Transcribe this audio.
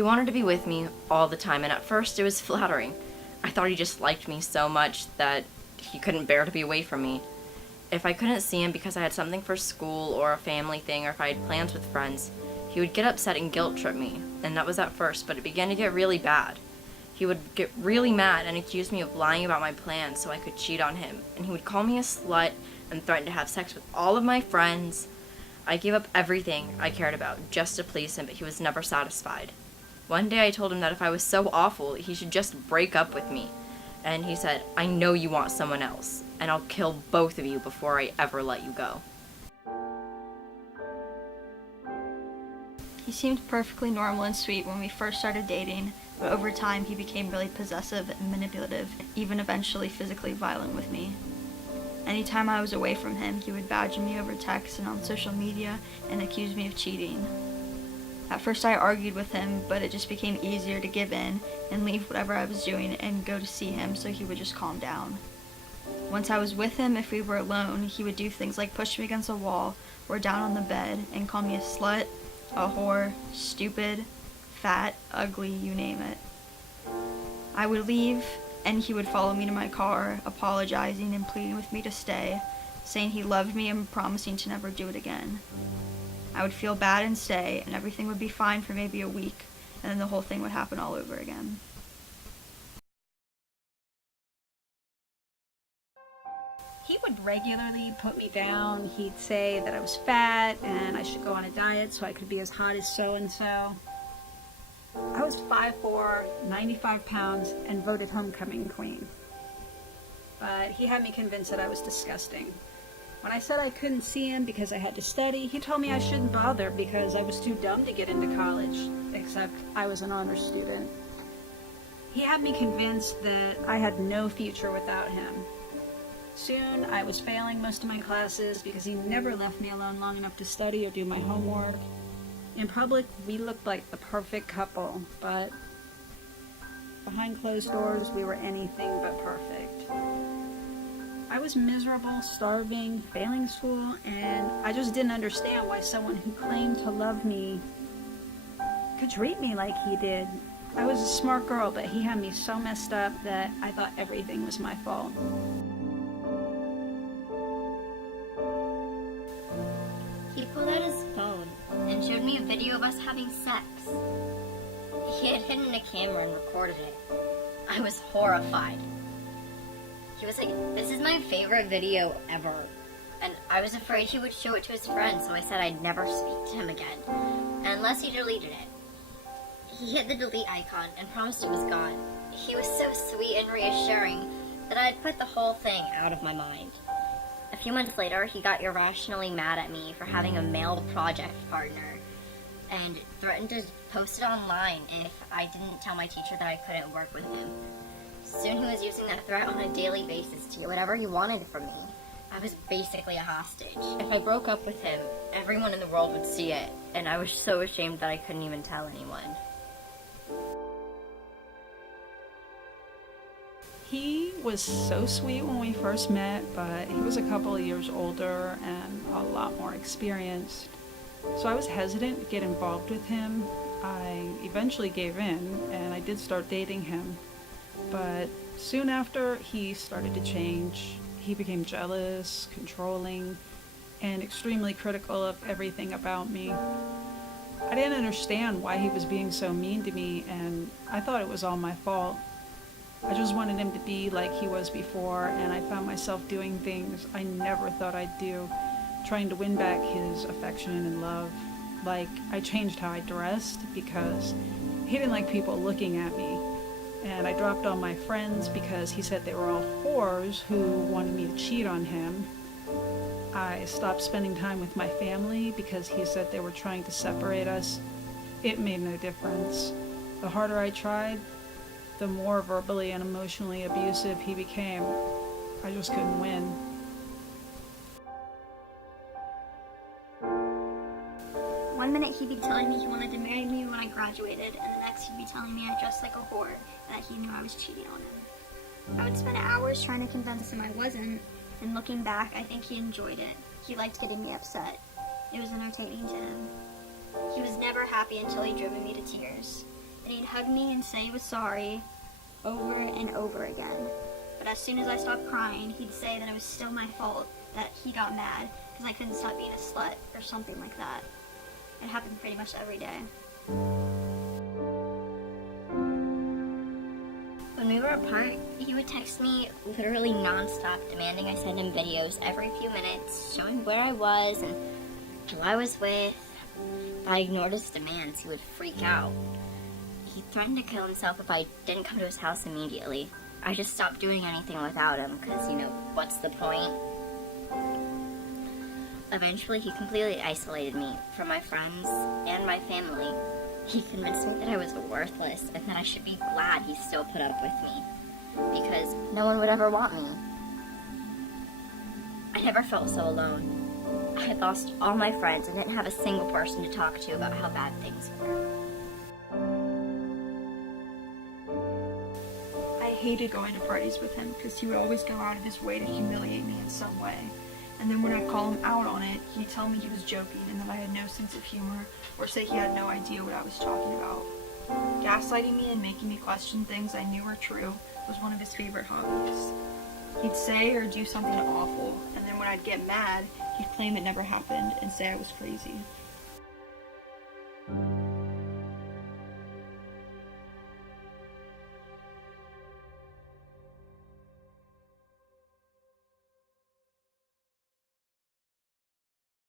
He wanted to be with me all the time, and at first it was flattering. I thought he just liked me so much that he couldn't bear to be away from me. If I couldn't see him because I had something for school or a family thing, or if I had plans with friends, he would get upset and guilt trip me, and that was at first, but it began to get really bad. He would get really mad and accuse me of lying about my plans so I could cheat on him, and he would call me a slut and threaten to have sex with all of my friends. I gave up everything I cared about just to please him, but he was never satisfied. One day I told him that if I was so awful, he should just break up with me. And he said, "I know you want someone else, and I'll kill both of you before I ever let you go." He seemed perfectly normal and sweet when we first started dating, but over time he became really possessive and manipulative, even eventually physically violent with me. Anytime I was away from him, he would badger me over text and on social media and accuse me of cheating. At first I argued with him, but it just became easier to give in and leave whatever I was doing and go to see him so he would just calm down. Once I was with him, if we were alone, he would do things like push me against a wall or down on the bed and call me a slut, a whore, stupid, fat, ugly, you name it. I would leave and he would follow me to my car, apologizing and pleading with me to stay, saying he loved me and promising to never do it again. I would feel bad and stay, and everything would be fine for maybe a week, and then the whole thing would happen all over again. He would regularly put me down. He'd say that I was fat and I should go on a diet so I could be as hot as so-and-so. I was 5'4", 95 pounds, and voted homecoming queen. But he had me convinced that I was disgusting. When I said I couldn't see him because I had to study, he told me I shouldn't bother because I was too dumb to get into college, except I was an honors student. He had me convinced that I had no future without him. Soon, I was failing most of my classes because he never left me alone long enough to study or do my homework. In public, we looked like the perfect couple, but behind closed doors, we were anything but perfect. I was miserable, starving, failing school, and I just didn't understand why someone who claimed to love me could treat me like he did. I was a smart girl, but he had me so messed up that I thought everything was my fault. He pulled out his phone and showed me a video of us having sex. He had hidden a camera and recorded it. I was horrified. He was like, "This is my favorite video ever." And I was afraid he would show it to his friends, so I said I'd never speak to him again, unless he deleted it. He hit the delete icon and promised it was gone. He was so sweet and reassuring that I had put the whole thing out of my mind. A few months later, he got irrationally mad at me for having a male project partner and threatened to post it online if I didn't tell my teacher that I couldn't work with him. Soon he was using that threat on a daily basis to get whatever he wanted from me. I was basically a hostage. If I broke up with him, everyone in the world would see it, and I was so ashamed that I couldn't even tell anyone. He was so sweet when we first met, but he was a couple of years older and a lot more experienced. So I was hesitant to get involved with him. I eventually gave in, and I did start dating him. But soon after, he started to change. He became jealous, controlling, and extremely critical of everything about me. I didn't understand why he was being so mean to me, and I thought it was all my fault. I just wanted him to be like he was before, and I found myself doing things I never thought I'd do, trying to win back his affection and love. Like, I changed how I dressed because he didn't like people looking at me. And I dropped all my friends because he said they were all whores who wanted me to cheat on him. I stopped spending time with my family because he said they were trying to separate us. It made no difference. The harder I tried, the more verbally and emotionally abusive he became. I just couldn't win. One minute he'd be telling me he wanted to marry me when I graduated, and the next he'd be telling me I dressed like a whore and that he knew I was cheating on him. I would spend hours trying to convince him I wasn't, and looking back, I think he enjoyed it. He liked getting me upset. It was entertaining to him. He was never happy until he'd driven me to tears. and he'd hug me and say he was sorry over and over again. But as soon as I stopped crying, he'd say that it was still my fault, that he got mad because I couldn't stop being a slut or something like that. It happened pretty much every day. When we were apart, he would text me literally nonstop, demanding I send him videos every few minutes, showing where I was and who I was with. If I ignored his demands, he would freak out. He threatened to kill himself if I didn't come to his house immediately. I just stopped doing anything without him, because, what's the point? Eventually, he completely isolated me from my friends and my family. He convinced me that I was worthless and that I should be glad he still put up with me, because no one would ever want me. I never felt so alone. I had lost all my friends and didn't have a single person to talk to about how bad things were. I hated going to parties with him because he would always go out of his way to humiliate me in some way. And then when I'd call him out on it, he'd tell me he was joking and that I had no sense of humor, or say he had no idea what I was talking about. Gaslighting me and making me question things I knew were true was one of his favorite hobbies. He'd say or do something awful, and then when I'd get mad, he'd claim it never happened and say I was crazy.